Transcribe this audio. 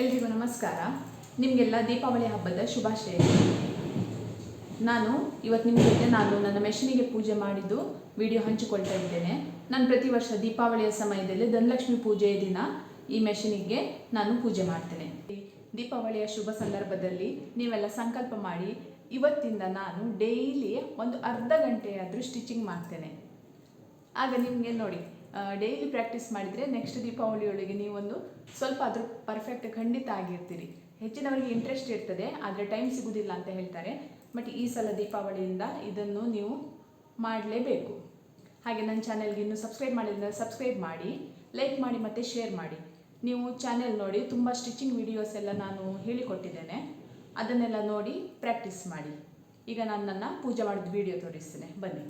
ಎಲ್ರಿಗೂ ನಮಸ್ಕಾರ. ನಿಮಗೆಲ್ಲ ದೀಪಾವಳಿ ಹಬ್ಬದ ಶುಭಾಶಯಗಳು. ನಾನು ಇವತ್ತು ನಿಮ್ಮ ಜೊತೆ ನನ್ನ ಮೆಷಿನಿಗೆ ಪೂಜೆ ಮಾಡಿದ್ದು ವಿಡಿಯೋ ಹಂಚಿಕೊಳ್ತಾ ಇದ್ದೇನೆ. ನಾನು ಪ್ರತಿ ವರ್ಷ ದೀಪಾವಳಿಯ ಸಮಯದಲ್ಲಿ ಧನಲಕ್ಷ್ಮಿ ಪೂಜೆಯ ದಿನ ಈ ಮೆಷಿನಿಗೆ ನಾನು ಪೂಜೆ ಮಾಡ್ತೇನೆ. ದೀಪಾವಳಿಯ ಶುಭ ಸಂದರ್ಭದಲ್ಲಿ ನೀವೆಲ್ಲ ಸಂಕಲ್ಪ ಮಾಡಿ ಇವತ್ತಿಂದ ನಾನು ಡೈಲಿ ಒಂದು ಅರ್ಧ ಗಂಟೆಯಾದರೂ ಸ್ಟಿಚಿಂಗ್ ಮಾಡ್ತೇನೆ. ಆಗ ನಿಮಗೆ ನೋಡಿ, ಡೈಲಿ ಪ್ರಾಕ್ಟೀಸ್ ಮಾಡಿದರೆ ನೆಕ್ಸ್ಟ್ ದೀಪಾವಳಿಯೊಳಗೆ ನೀವೊಂದು ಸ್ವಲ್ಪ ಆದರೂ ಪರ್ಫೆಕ್ಟ್ ಖಂಡಿತ ಆಗಿರ್ತೀರಿ. ಹೆಚ್ಚಿನವರಿಗೆ ಇಂಟ್ರೆಸ್ಟ್ ಇರ್ತದೆ, ಆದರೆ ಟೈಮ್ ಸಿಗೋದಿಲ್ಲ ಅಂತ ಹೇಳ್ತಾರೆ. ಬಟ್ ಈ ಸಲ ದೀಪಾವಳಿಯಿಂದ ಇದನ್ನು ನೀವು ಮಾಡಲೇಬೇಕು. ಹಾಗೆ ನನ್ನ ಚಾನೆಲ್ಗೆ ಇನ್ನೂ ಸಬ್ಸ್ಕ್ರೈಬ್ ಮಾಡಿದ್ರೆ ಸಬ್ಸ್ಕ್ರೈಬ್ ಮಾಡಿ, ಲೈಕ್ ಮಾಡಿ ಮತ್ತು ಶೇರ್ ಮಾಡಿ. ನೀವು ಚಾನೆಲ್ ನೋಡಿ, ತುಂಬ ಸ್ಟಿಚಿಂಗ್ ವಿಡಿಯೋಸ್ ಎಲ್ಲ ನಾನು ಹೇಳಿಕೊಟ್ಟಿದ್ದೇನೆ, ಅದನ್ನೆಲ್ಲ ನೋಡಿ ಪ್ರಾಕ್ಟೀಸ್ ಮಾಡಿ. ಈಗ ನಾನು ನನ್ನ ಪೂಜೆ ಮಾಡಿದ ವಿಡಿಯೋ ತೋರಿಸ್ತೇನೆ, ಬನ್ನಿ.